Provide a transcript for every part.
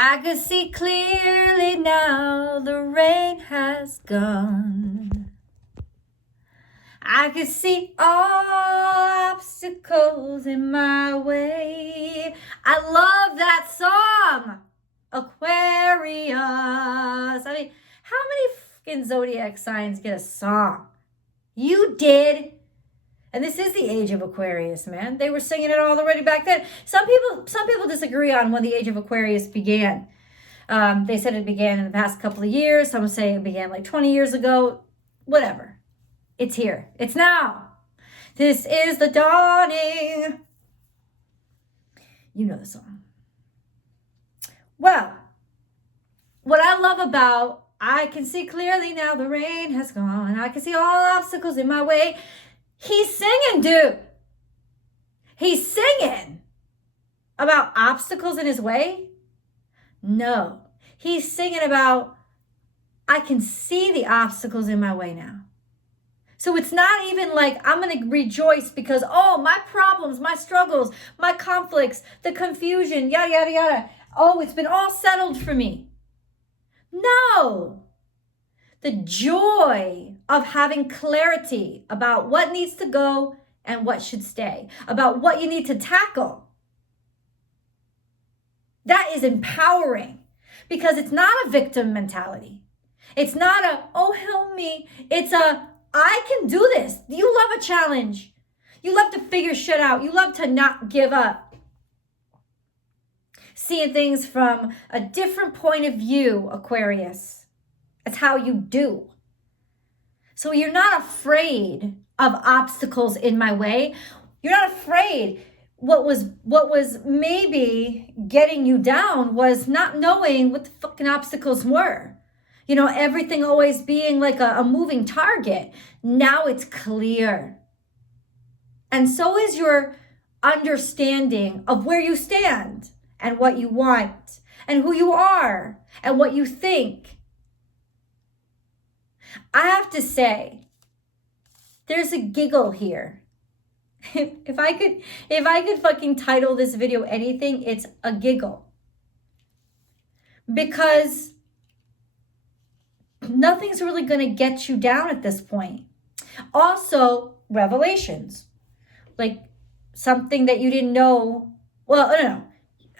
I can see clearly now, the rain has gone. I can see all obstacles in my way. I love that song, Aquarius. I mean, how many freaking zodiac signs get a song? You did. And this is the age of Aquarius, man. They were singing it all already back then. Some people disagree on when the age of Aquarius began. They said it began in the past couple of years. Some say it began like 20 years ago. Whatever. It's here. It's now. This is the dawning. You know the song. Well, what I love about I can see clearly now, the rain has gone. I can see all obstacles in my way. He's singing, dude. He's singing about obstacles in his way. No, he's singing about, I can see the obstacles in my way now. So it's not even like I'm going to rejoice because, oh, my problems, my struggles, my conflicts, the confusion, yada, yada, yada. Oh, it's been all settled for me. No. The joy of having clarity about what needs to go and what should stay, about what you need to tackle. That is empowering because it's not a victim mentality. It's not a, oh, help me. It's a, I can do this. You love a challenge. You love to figure shit out. You love to not give up. Seeing things from a different point of view, Aquarius. That's how you do. So you're not afraid of obstacles in my way. You're not afraid. What was maybe getting you down was not knowing what the fucking obstacles were. You know, everything always being like a moving target. Now it's clear. And so is your understanding of where you stand and what you want and who you are and what you think. I have to say, there's a giggle here. If I could fucking title this video anything, it's a giggle. Because nothing's really going to get you down at this point. Also, revelations. Like something that you didn't know. Well, I don't know.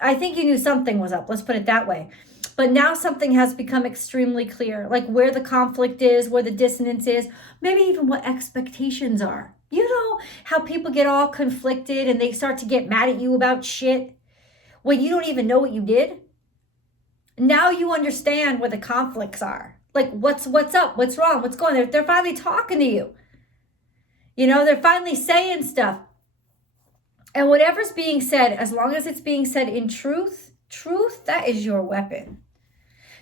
I think you knew something was up. Let's put it that way. But now something has become extremely clear, like where the conflict is, where the dissonance is, maybe even what expectations are. You know how people get all conflicted and they start to get mad at you about shit when you don't even know what you did? Now you understand where the conflicts are. Like what's up, what's wrong, what's going on. They're finally talking to you. You know, they're finally saying stuff. And whatever's being said, as long as it's being said in truth, that is your weapon.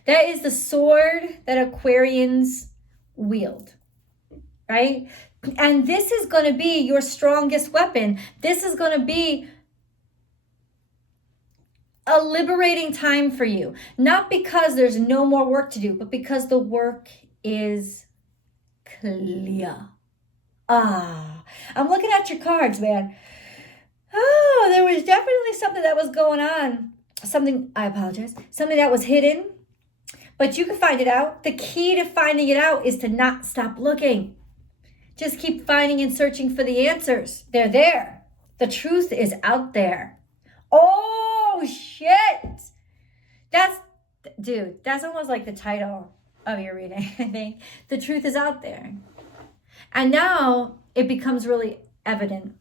That is the sword that Aquarians wield, right? And this is going to be your strongest weapon. This is going to be a liberating time for you. Not because there's no more work to do, but because the work is clear. I'm looking at your cards, man. Oh, there was definitely something that was going on. Something that was hidden. But you can find it out. The key to finding it out is to not stop looking. Just keep finding and searching for the answers. They're there. The truth is out there. Oh, shit. That's almost like the title of your reading, I think. The truth is out there. And now it becomes really evident.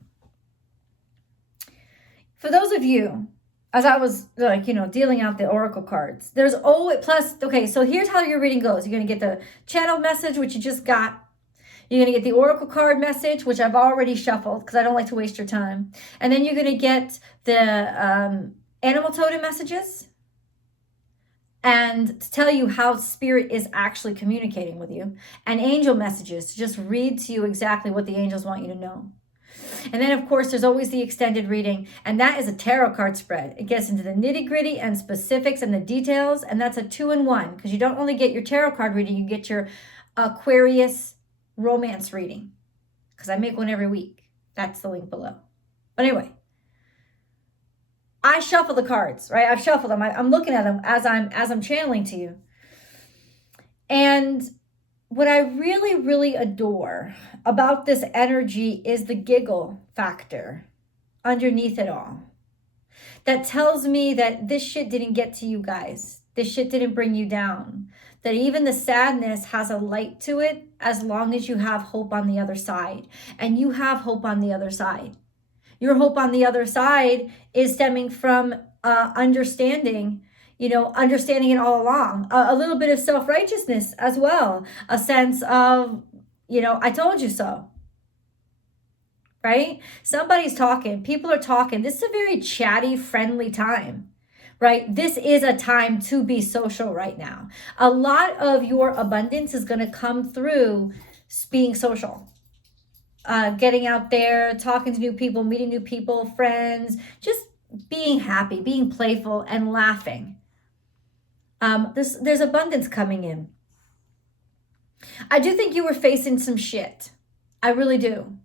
For those of you, as I was dealing out the oracle cards, there's always okay, so here's how your reading goes. You're going to get the channel message, which you just got. You're going to get the oracle card message, which I've already shuffled because I don't like to waste your time. And then you're going to get the animal totem messages and to tell you how spirit is actually communicating with you. And angel messages to just read to you exactly what the angels want you to know. And then, of course, there's always the extended reading, and that is a tarot card spread. It gets into the nitty-gritty and specifics and the details, and that's a 2-in-1 because you don't only get your tarot card reading, you get your Aquarius romance reading because I make one every week. That's the link below. But anyway, I shuffle the cards, right? I've shuffled them. I'm looking at them as I'm channeling to you. And what I really, really adore about this energy is the giggle factor underneath it all. That tells me that this shit didn't get to you guys. This shit didn't bring you down. That even the sadness has a light to it as long as you have hope on the other side. And you have hope on the other side. Your hope on the other side is stemming from understanding it all along. A little bit of self-righteousness as well. A sense of, I told you so. Right? Somebody's talking. People are talking. This is a very chatty, friendly time. Right? This is a time to be social right now. A lot of your abundance is going to come through being social. Getting out there, talking to new people, meeting new people, friends, just being happy, being playful, and laughing. There's abundance coming in. I do think you were facing some shit. I really do.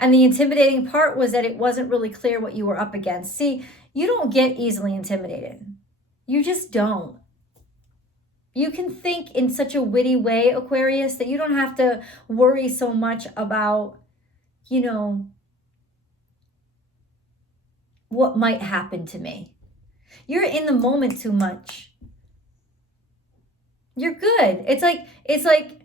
And the intimidating part was that it wasn't really clear what you were up against. See, you don't get easily intimidated. You just don't. You can think in such a witty way, Aquarius, that you don't have to worry so much about, what might happen to me. You're in the moment too much. You're good. It's like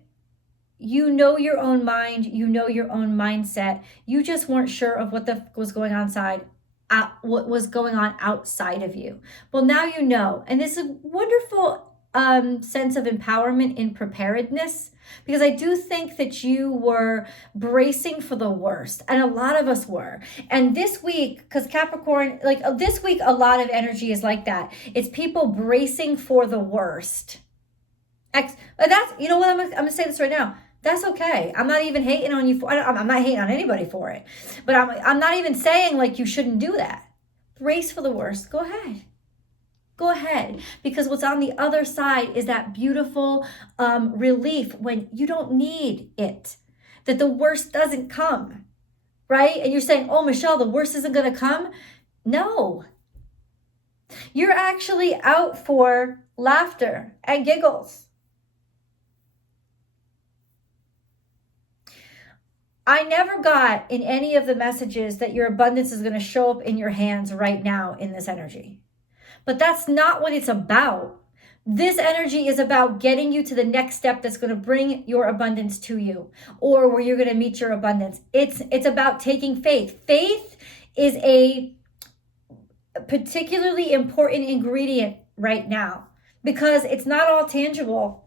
you know your own mind, you know your own mindset. You just weren't sure of what was going on what was going on outside of you. Well, now you know. And this is a wonderful sense of empowerment in preparedness, because I do think that you were bracing for the worst, and a lot of us were. And this week, because Capricorn, this week, a lot of energy is like that. It's people bracing for the worst. That's, you know what, I'm gonna say this right now. That's okay. I'm not even hating on you I'm not hating on anybody for it. But I'm not even saying you shouldn't do that. Brace for the worst. Go ahead. Go ahead, because what's on the other side is that beautiful relief when you don't need it, that the worst doesn't come, right? And you're saying, oh, Michelle, the worst isn't going to come. No, you're actually out for laughter and giggles. I never got in any of the messages that your abundance is going to show up in your hands right now in this energy. But that's not what it's about. This energy is about getting you to the next step that's going to bring your abundance to you, or where you're going to meet your abundance. It's about taking faith. Faith is a particularly important ingredient right now, because it's not all tangible.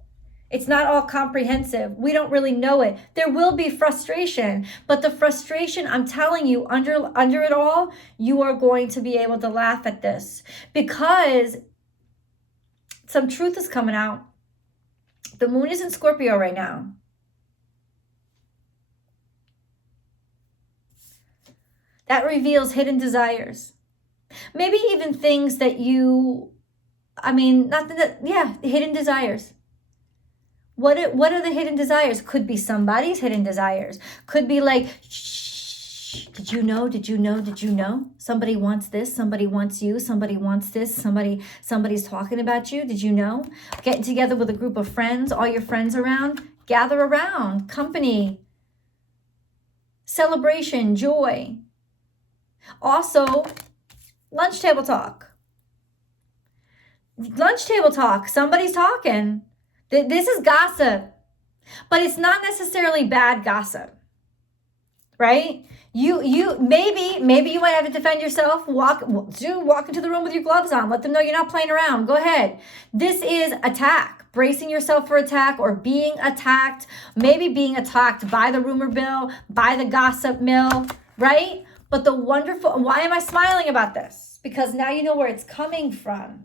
It's not all comprehensive. We don't really know it. There will be frustration, but the frustration, I'm telling you, under it all, you are going to be able to laugh at this, because some truth is coming out. The moon is in Scorpio right now. That reveals hidden desires. Maybe even things that hidden desires. What are the hidden desires? Could be somebody's hidden desires. Could be shh, did you know? Somebody wants this, somebody wants you, somebody wants this, somebody's talking about you. Did you know? Getting together with a group of friends, all your friends around, gather around, company, celebration, joy. Also, lunch table talk. Lunch table talk, somebody's talking. This is gossip, but it's not necessarily bad gossip, right? You maybe you might have to defend yourself. Walk into the room with your gloves on. Let them know you're not playing around. Go ahead. This is attack. Bracing yourself for attack, or being attacked. Maybe being attacked by the rumor mill, by the gossip mill, right? But why am I smiling about this? Because now you know where it's coming from.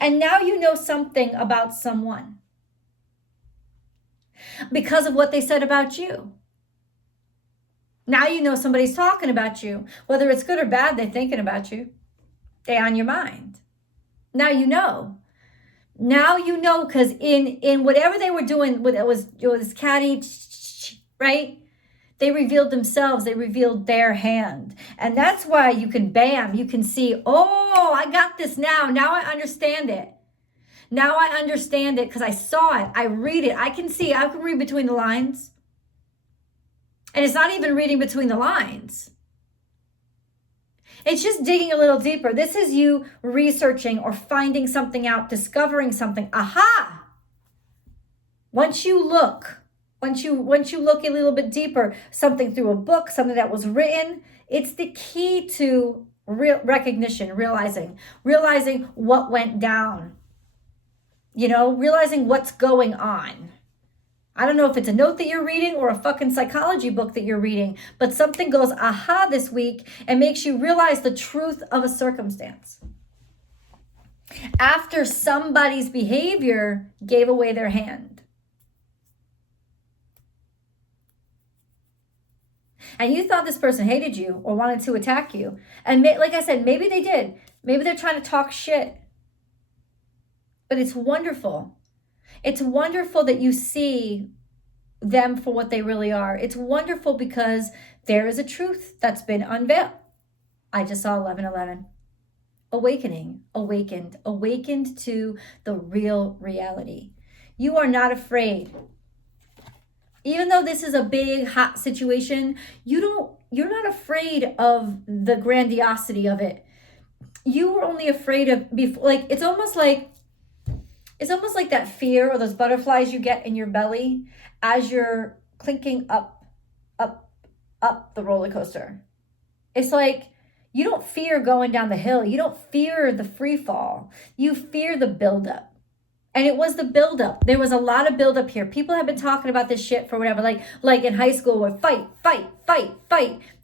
And now you know something about someone because of what they said about you. Now you know somebody's talking about you. Whether it's good or bad, they're thinking about you. They're on your mind. Now you know. Now you know, because in whatever they were doing, it was catty, right? They revealed themselves. They revealed their hand. And that's why you can, bam, you can see, oh, I got this now. Now I understand it. Now I understand it because I saw it. I read it. I can see. I can read between the lines. And it's not even reading between the lines. It's just digging a little deeper. This is you researching or finding something out, discovering something. Aha! Once you look a little bit deeper, something through a book, something that was written, it's the key to real recognition, realizing what went down. You know, realizing what's going on. I don't know if it's a note that you're reading or a fucking psychology book that you're reading, but something goes aha this week and makes you realize the truth of a circumstance. After somebody's behavior gave away their hand. And you thought this person hated you or wanted to attack you. And like I said, maybe they did. Maybe they're trying to talk shit. But it's wonderful. It's wonderful that you see them for what they really are. It's wonderful because there is a truth that's been unveiled. I just saw 11:11. Awakening, awakened to the real reality. You are not afraid. Even though this is a big, hot situation, you're not afraid of the grandiosity of it. You were only afraid of, it's almost like that fear or those butterflies you get in your belly as you're clinking up the roller coaster. It's like you don't fear going down the hill. You don't fear the free fall. You fear the buildup. And it was the buildup. There was a lot of buildup here. People have been talking about this shit for whatever, like in high school, where fight.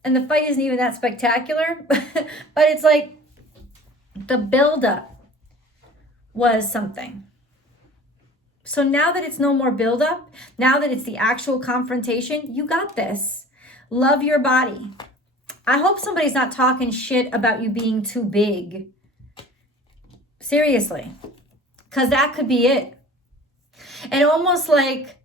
And the fight isn't even that spectacular. But it's like the buildup was something. So now that it's no more buildup, now that it's the actual confrontation, you got this. Love your body. I hope somebody's not talking shit about you being too big. Seriously. Because that could be it. And almost like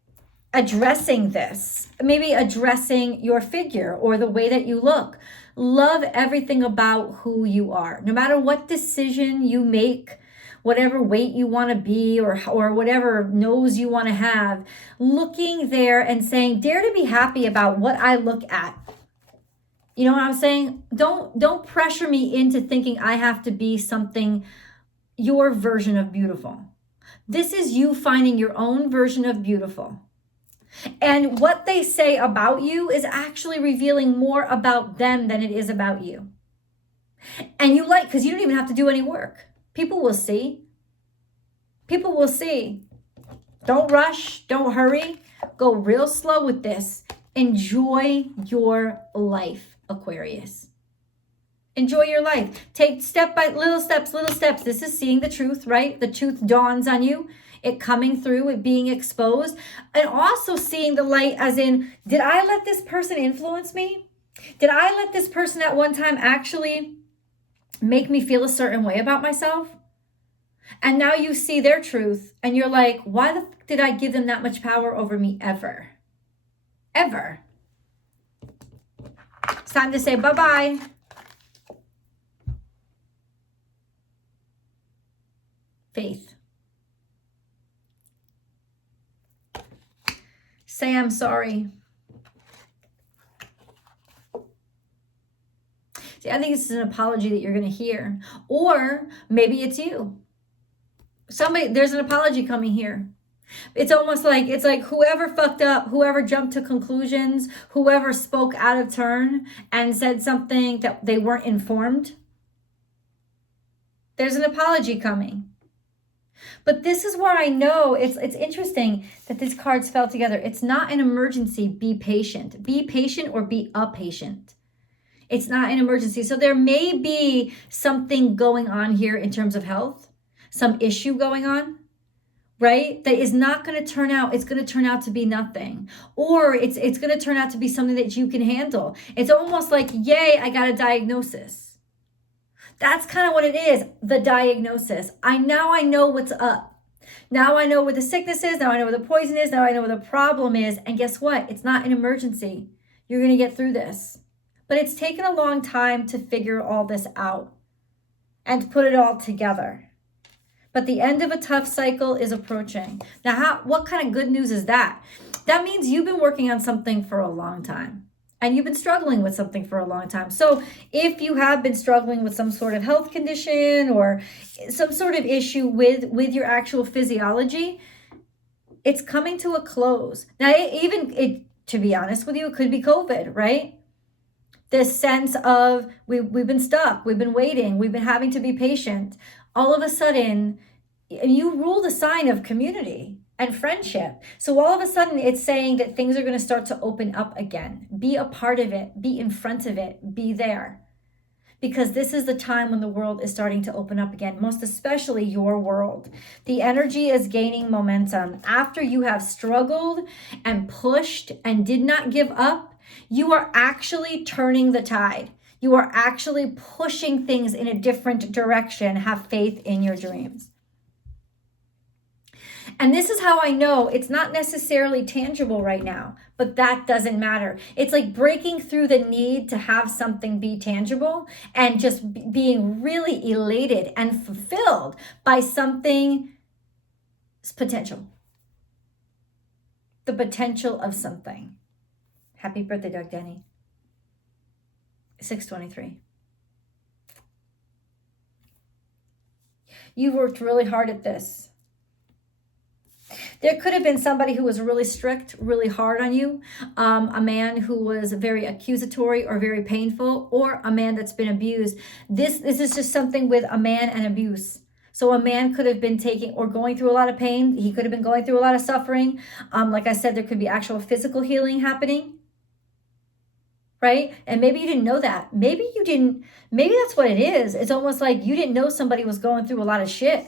addressing this, maybe addressing your figure or the way that you look. Love everything about who you are. No matter what decision you make, whatever weight you want to be or whatever nose you want to have, looking there and saying, dare to be happy about what I look at. You know what I'm saying? Don't pressure me into thinking I have to be something, your version of beautiful. This is you finding your own version of beautiful. And what they say about you is actually revealing more about them than it is about you. And because you don't even have to do any work. People will see. People will see. Don't rush. Don't hurry. Go real slow with this. Enjoy your life, Aquarius. Enjoy your life. Take little steps. This is seeing the truth, right? The truth dawns on you. It coming through, it being exposed. And also seeing the light as in, did I let this person influence me? Did I let this person at one time actually make me feel a certain way about myself? And now you see their truth and you're like, why the fuck did I give them that much power over me ever? Ever. It's time to say bye-bye. Faith. Say I'm sorry. See, I think this is an apology that you're going to hear. Or maybe it's you. There's an apology coming here. It's almost like, it's like whoever fucked up, whoever jumped to conclusions, whoever spoke out of turn and said something that they weren't informed. There's an apology coming. But this is where I know it's interesting that these cards fell together. It's not an emergency. Be patient. Be patient or be a patient. It's not an emergency. So there may be something going on here in terms of health, some issue going on, right? That is not going to turn out. It's going to turn out to be nothing. Or it's going to turn out to be something that you can handle. It's almost like, yay, I got a diagnosis. That's kind of what it is, the diagnosis. I know what's up. Now I know where the sickness is. Now I know where the poison is. Now I know where the problem is. And guess what? It's not an emergency. You're going to get through this. But it's taken a long time to figure all this out and to put it all together. But the end of a tough cycle is approaching. Now, what kind of good news is that? That means you've been working on something for a long time. And you've been struggling with something for a long time. So if you have been struggling with some sort of health condition or some sort of issue with your actual physiology, it's coming to a close. Now, to be honest with you, it could be COVID, right? This sense of we've been stuck, we've been waiting, we've been having to be patient. All of a sudden, you rule the sign of community and friendship. So all of a sudden, it's saying that things are going to start to open up again. Be a part of it, be in front of it, be there. Because this is the time when the world is starting to open up again, most especially your world. The energy is gaining momentum. After you have struggled and pushed and did not give up, you are actually turning the tide. You are actually pushing things in a different direction. Have faith in your dreams. And this is how I know it's not necessarily tangible right now, but that doesn't matter. It's like breaking through the need to have something be tangible and just being really elated and fulfilled by something's potential. The potential of something. Happy birthday, Doug Denny. 623. You worked really hard at this. There could have been somebody who was really strict, really hard on you, a man who was very accusatory or very painful, or a man that's been abused. This is just something with a man and abuse. So a man could have been taking or going through a lot of pain. He could have been going through a lot of suffering. Like I said, there could be actual physical healing happening. Right? And maybe you didn't know that. Maybe that's what it is. It's almost like you didn't know somebody was going through a lot of shit.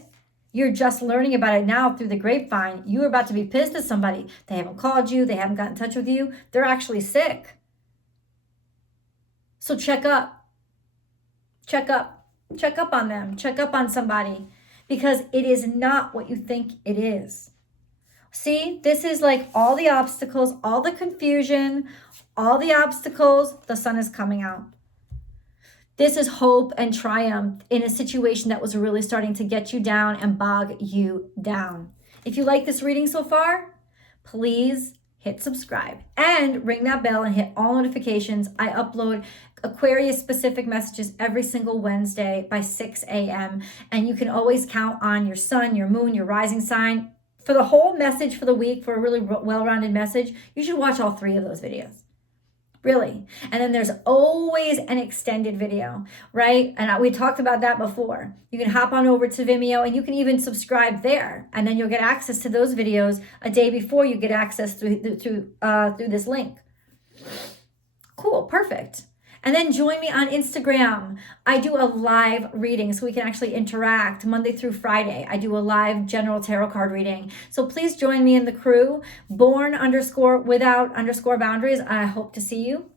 You're just learning about it now through the grapevine. You were about to be pissed at somebody. They haven't called you. They haven't gotten in touch with you. They're actually sick. So check up. Check up. Check up on them. Check up on somebody. Because it is not what you think it is. See, this is like all the obstacles, all the confusion, all the obstacles, the sun is coming out. This is hope and triumph in a situation that was really starting to get you down and bog you down. If you like this reading so far, please hit subscribe and ring that bell and hit all notifications. I upload Aquarius specific messages every single Wednesday by 6 a.m. And you can always count on your sun, your moon, your rising sign. For the whole message for the week, for a really well-rounded message, you should watch all 3 of those videos. Really. And then there's always an extended video, right? And we talked about that before. You can hop on over to Vimeo and you can even subscribe there. And then you'll get access to those videos a day before you get access through this link. Cool. Perfect. And then join me on Instagram. I do a live reading so we can actually interact Monday through Friday. I do a live general tarot card reading. So please join me in the crew. Born_without_boundaries. I hope to see you.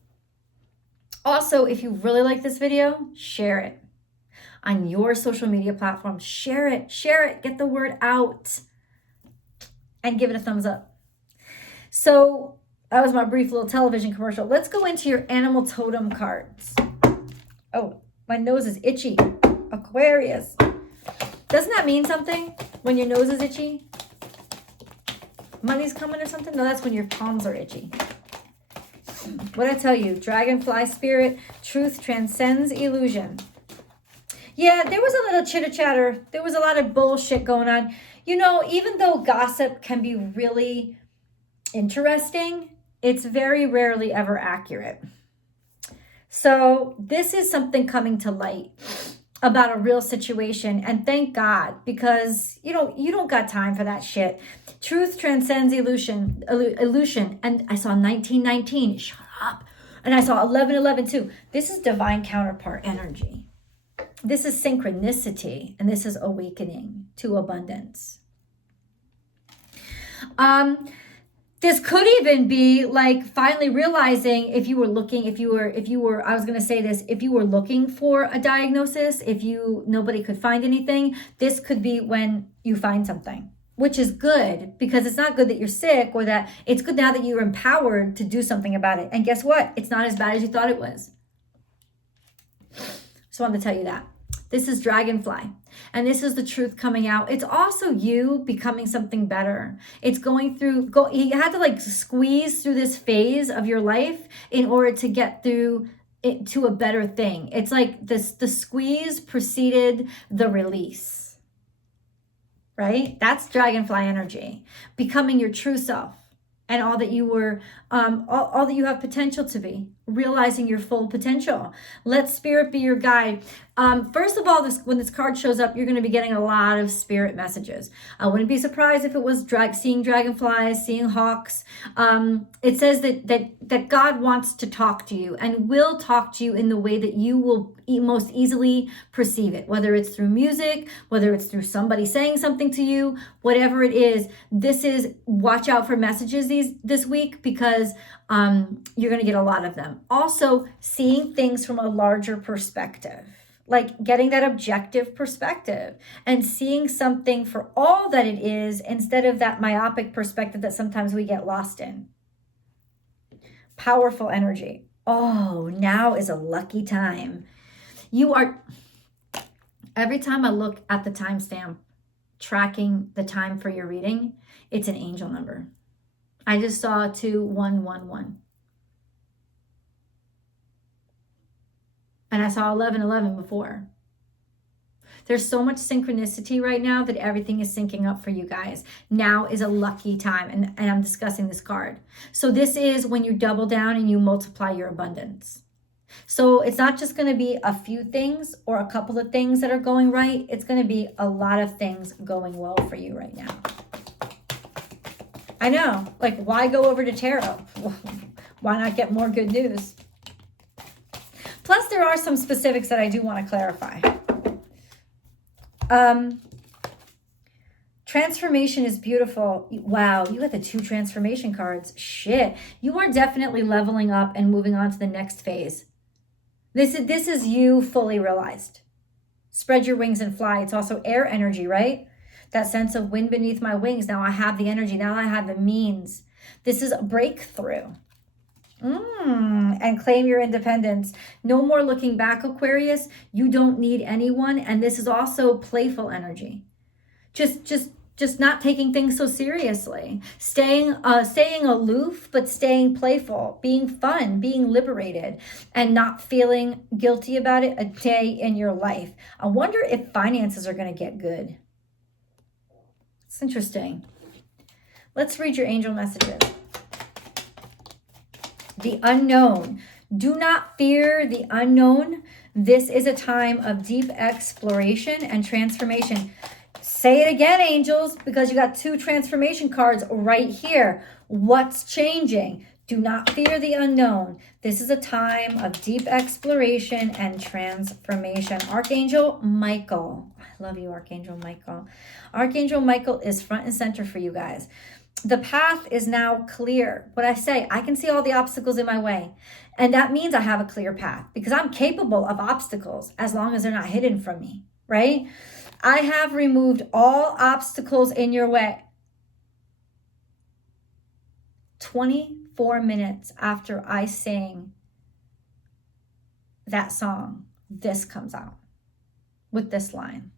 Also, if you really like this video, share it on your social media platform. Share it. Get the word out and give it a thumbs up. So that was my brief little television commercial. Let's go into your animal totem cards. Oh, my nose is itchy. Aquarius. Doesn't that mean something when your nose is itchy? Money's coming or something? No, that's when your palms are itchy. What'd I tell you? Dragonfly spirit. Truth transcends illusion. Yeah, there was a little chitter-chatter. There was a lot of bullshit going on. You know, even though gossip can be really interesting, it's very rarely ever accurate. So this is something coming to light about a real situation, and thank God, because you don't got time for that shit. Truth transcends illusion. And I saw 1919. Shut up. And I saw 1111 too. This is divine counterpart energy. This is synchronicity, and this is awakening to abundance. This could even be like finally realizing if you were looking for a diagnosis, nobody could find anything, this could be when you find something. which is good, because it's not good that you're sick, or that it's good now that you're empowered to do something about it. And guess what? It's not as bad as you thought it was. Just wanted to tell you that. This is Dragonfly, and this is the truth coming out. It's also you becoming something better. It's going through, you had to like squeeze through this phase of your life in order to get through it to a better thing. It's like this, the squeeze preceded the release, right? That's Dragonfly energy, becoming your true self and all that you were, all that you have potential to be, realizing your full potential. Let spirit be your guide. First of all, when this card shows up, you're going to be getting a lot of spirit messages. I wouldn't be surprised if it was seeing dragonflies, seeing hawks. It says that God wants to talk to you and will talk to you in the way that you will most easily perceive it, whether it's through music, whether it's through somebody saying something to you, whatever it is. This is, watch out for messages this week, because you're going to get a lot of them. Also, seeing things from a larger perspective, like getting that objective perspective and seeing something for all that it is, instead of that myopic perspective that sometimes we get lost in. Powerful energy. Oh, now is a lucky time. You are, every time I look at the timestamp tracking the time for your reading, it's an angel number. I just saw 2111. And I saw 1111 before. There's so much synchronicity right now that everything is syncing up for you guys. Now is a lucky time, and I'm discussing this card. So this is when you double down and you multiply your abundance. So it's not just going to be a few things or a couple of things that are going right. It's going to be a lot of things going well for you right now. I know, like, why go over to tarot? Why not get more good news? Plus, there are some specifics that I do want to clarify. Transformation is beautiful. Wow, you got the 2 transformation cards. Shit. You are definitely leveling up and moving on to the next phase. This is you fully realized. Spread your wings and fly. It's also air energy, right? That sense of wind beneath my wings. Now I have the energy. Now I have the means. This is a breakthrough. And claim your independence. No more looking back, Aquarius. You don't need anyone. And this is also playful energy. Just not taking things so seriously. Staying aloof, but staying playful. Being fun, being liberated, and not feeling guilty about it a day in your life. I wonder if finances are going to get good. It's interesting. Let's read your angel messages. The unknown. Do not fear the unknown. This is a time of deep exploration and transformation. Say it again, angels, because you got 2 transformation cards right here. What's changing? Do not fear the unknown. This is a time of deep exploration and transformation. Archangel Michael. I love you, Archangel Michael. Archangel Michael is front and center for you guys. The path is now clear. What I say, I can see all the obstacles in my way. And that means I have a clear path, because I'm capable of obstacles as long as they're not hidden from me, right? I have removed all obstacles in your way. 24 minutes after I sing that song, this comes out with this line.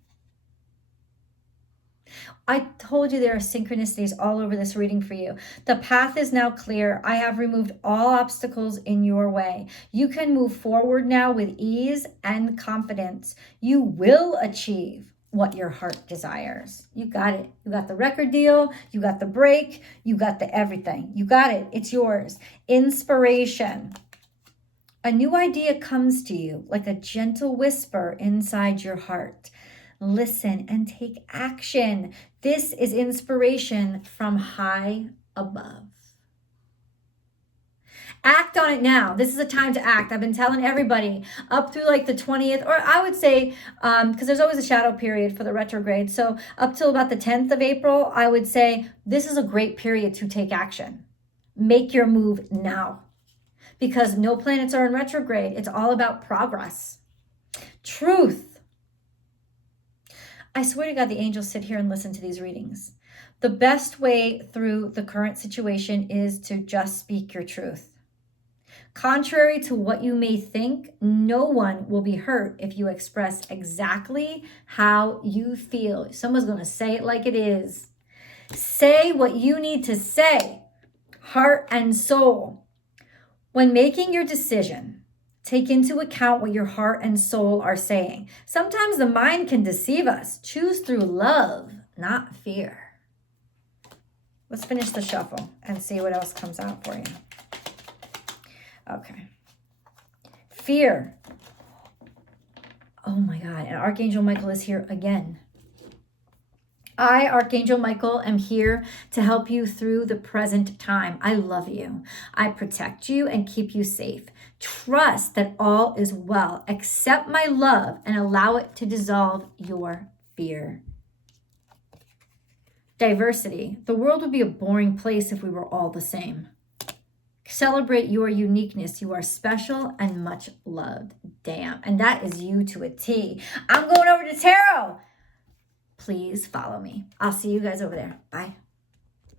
I told you there are synchronicities all over this reading for you. The path is now clear. I have removed all obstacles in your way. You can move forward now with ease and confidence. You will achieve what your heart desires. You got it. You got the record deal. You got the break. You got the everything. You got it. It's yours. Inspiration. A new idea comes to you like a gentle whisper inside your heart. Listen and take action. This is inspiration from high above. Act on it now. This is a time to act. I've been telling everybody up through like the 20th, or I would say, because there's always a shadow period for the retrograde. So up till about the 10th of April, I would say this is a great period to take action. Make your move now, because no planets are in retrograde. It's all about progress. Truth. I swear to God, the angels sit here and listen to these readings. The best way through the current situation is to just speak your truth. Contrary to what you may think, no one will be hurt if you express exactly how you feel. Someone's going to say it like it is. Say what you need to say, heart and soul. When making your decision, take into account what your heart and soul are saying. Sometimes the mind can deceive us. Choose through love, not fear. Let's finish the shuffle and see what else comes out for you. Okay. Fear. Oh my God. And Archangel Michael is here again. I, Archangel Michael, am here to help you through the present time. I love you. I protect you and keep you safe. Trust that all is well. Accept my love and allow it to dissolve your fear. Diversity. The world would be a boring place if we were all the same. Celebrate your uniqueness. You are special and much loved. Damn. And that is you to a T. I'm going over to tarot. Please follow me. I'll see you guys over there. Bye.